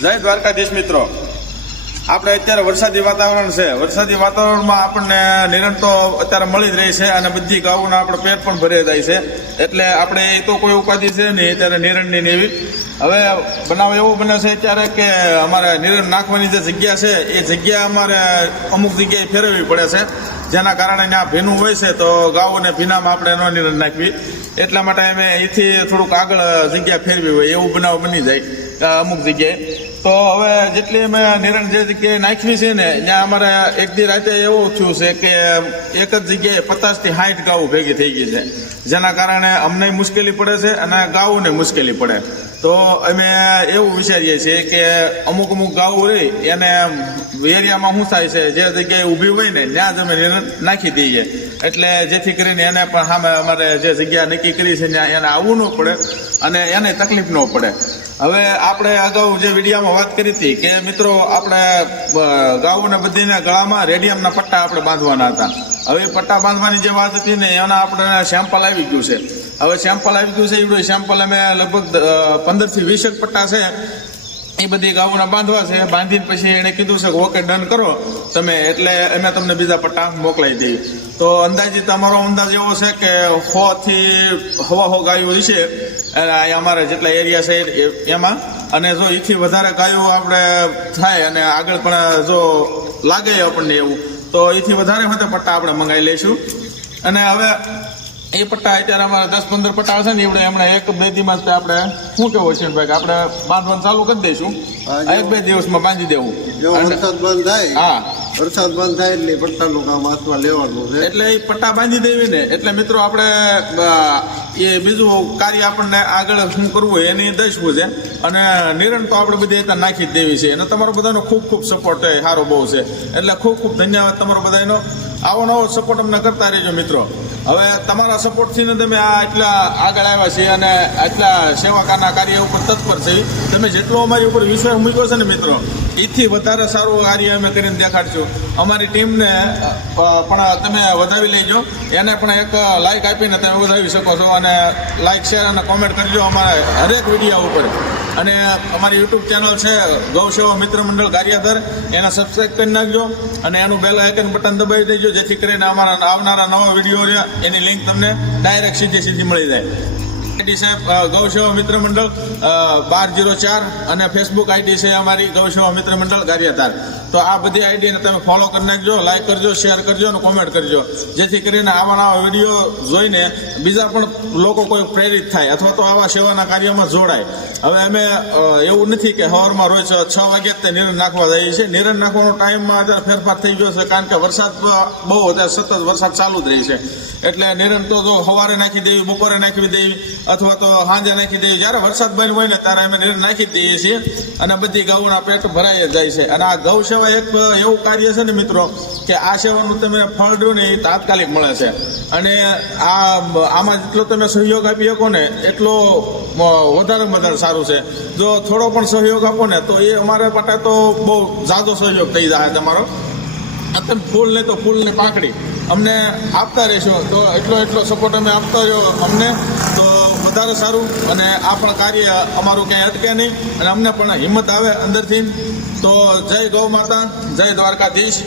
જય દ્વારકાધીશ મિત્રો, આપણે અત્યારે વરસાદી વાતાવરણ છે. વરસાદી વાતાવરણમાં આપણને નિરણ તો અત્યારે મળી જ રહી છે અને બધી ગાયોના આપણે પેટ પણ ભરી જાય છે. એટલે આપણે એ તો કોઈ ઉપાધિ છે નહીં અત્યારે નિરણની ને એવી. હવે બનાવ એવો બને છે અત્યારે કે અમારે નિરણ નાખવાની જે જગ્યા છે એ જગ્યા અમારે અમુક જગ્યાએ ફેરવવી પડે છે, જેના કારણે ત્યાં ભીનું હોય છે તો ગાયોને ભીનામાં આપણે ન નિરણ નાખવી. એટલા માટે અમે અહીંથી થોડુંક આગળ જગ્યા ફેરવી હોય એવું બનાવ બની જાય અમુક જગ્યાએ. તો હવે જેટલી અમે નિરણ જે જગ્યાએ નાખવી છે ને ત્યાં અમારે એક દી રાતે એવું થયું છે કે એક જ જગ્યાએ 50 થી 60 ગાઉ ભેગી થઈ ગઈ છે, જેના કારણે અમને મુશ્કેલી પડે છે અને ગાઉને મુશ્કેલી પડે. તો અમે એવું વિચારીએ છીએ કે અમુક ગાઉ રહી એને એરિયામાં શું થાય છે જે જગ્યાએ ઊભી હોય ને ત્યાં જ અમે નિરણ નાખી દઈએ, એટલે જેથી કરીને એને પણ સામે અમારે જે જગ્યા નક્કી કરી છે ત્યાં એને આવવું ન પડે અને એને તકલીફ ન પડે. હવે આપણે અગાઉ જે વિડીયોમાં વાત કરી હતી કે મિત્રો આપણે ગાયોને બધીને ગળામાં રેડિયમના પટ્ટા આપણે બાંધવાના હતા. હવે પટ્ટા બાંધવાની જે વાત હતી ને એના આપણે સેમ્પલ આવી ગયું છે. હવે સેમ્પલ આવી ગયું છે એવડું સેમ્પલ અમે લગભગ 15 થી 20 પટ્ટા છે એ બધી ગાયોના બાંધવા છે. બાંધીને પછી એણે કીધું છે કે ઓકે ડન કરો તમે, એટલે અમે તમને બીજા પટ્ટા મોકલાવી દઈએ. તો અંદાજિત અમારો અંદાજ એવો છે કે 100 થી 100 ગાયો છે અમારે જેટલા એરિયા છે એમાં. અને જો એથી વધારે ગાયો આપણે થાય અને આગળ પણ જો લાગે આપણને એવું તો એથી વધારે હોય પટ્ટા આપણે મંગાવી લઈશું. અને હવે એ પટ્ટા અત્યારે અમારે 10-15 પટ્ટા હશે ને એવડે હમણાં 1-2 દિવસમાં આપણે શું કેવું છે ભાઈ આપણે બાંધવાનું ચાલુ કરી દઈશું. 1-2 દિવસમાં બાંધી દેવું. વરસાદ બંધ થાય, હા વરસાદ બંધ થાય એટલે પટ્ટાનું કામ હાથમાં લેવાનું છે. એટલે એ પટ્ટા બાંધી દેવી ને એટલે મિત્રો આપણે એ બીજું કાર્ય આપણને આગળ શું કરવું હોય એની દઈશું છે. અને નિરણ તો આપણે બધી ત્યાં નાખી જ દેવી છે. અને તમારો બધાનો ખૂબ ખૂબ સપોર્ટ સારો બહુ છે, એટલે ખૂબ ખૂબ ધન્યવાદ તમારો બધાનો. આવો નવો સપોર્ટ અમને કરતા રહેજો મિત્રો. હવે તમારા સપોર્ટથી ને તમે આ એટલા આગળ આવ્યા છે અને આટલા સેવાકારના કાર્ય ઉપર તત્પર છે. તમે જેટલો અમારી ઉપર વિશ્વાસ મૂક્યો છે ને મિત્રો એથી વધારે સારું કાર્ય અમે કરીને દેખાડશું. અમારી ટીમને પણ તમે વધાવી લેજો, એને પણ એક લાઇક આપીને તમે વધાવી શકો છો. અને લાઇક શેર અને કોમેન્ટ કરજો અમારે હરેક વિડીયો ઉપર. અને અમારી યુટ્યુબ ચેનલ છે ગૌસેવા મિત્ર મંડળ ગારિયાધાર, એને સબસ્ક્રાઈબ કરી નાખજો અને એનું બેલ આઇકન બટન દબાવી દેજો, જેથી કરીને અમારા આવનારા નવા વિડીયો છે એની લિંક તમને ડાયરેક્ટ સીધી મળી જાય. આઈડી છે ગૌસેવા મિત્ર મંડળ 1204 અને ફેસબુક આઈડી છે અમારી ગૌસેવા મિત્ર મંડળ ગારિયાધાર. તો આ બધી આઈડીને તમે ફોલો કરી નાખજો, લાઈક કરજો, શેર કરજો અને કોમેન્ટ કરજો, જેથી કરીને આવા નવા વિડીયો જોઈને બીજા પણ લોકો કોઈ પ્રેરિત થાય અથવા તો આવા સેવાના કાર્યમાં જોડાય. હવે અમે એવું નથી કે સવારમાં રોજ 6 વાગ્યા તે નિરણ નાખવા જઈએ છીએ. નિરણ નાખવાનો ટાઈમમાં અત્યારે ફેરફાર થઈ ગયો છે, કારણ કે વરસાદ બહુ અત્યારે સતત વરસાદ ચાલુ જ રહી છે. એટલે નિરણ તો જો સવારે નાખી દેવી, બપોરે નાખી દેવી અથવા તો સાંજે નાખી દેવી. જ્યારે વરસાદ બંધ હોય ને ત્યારે અમે નિરણ નાખી દઈએ છીએ અને બધી ગાયોના પેટ ભરાઈ જાય છે. અને આ ગૌ સેવા એક એવું કાર્ય છે ને મિત્રો કે આ સેવાનું તમે ફળ દો ને એ તાત્કાલિક મળે છે. અને આમાં જેટલો તમે સહયોગ આપી શકો ને એટલો વધારે સારું છે. જો થોડો પણ સહયોગ આપો ને તો એ અમારા માટે તો બહુ ઝાઝો સહયોગ થઈ જાય તમારો. તમે ફૂલ નહીં તો ફૂલની પાંખડી અમને આપતા રહેશો તો એટલો સપોર્ટ અમે આપતા રહ્યો અમને તો વધારે સારું. અને આ પણ કાર્ય અમારું ક્યાંય અટકે નહીં અને અમને પણ હિંમત આવે અંદરથી. તો જય ગૌ માતા, જય દ્વારકાધીશ.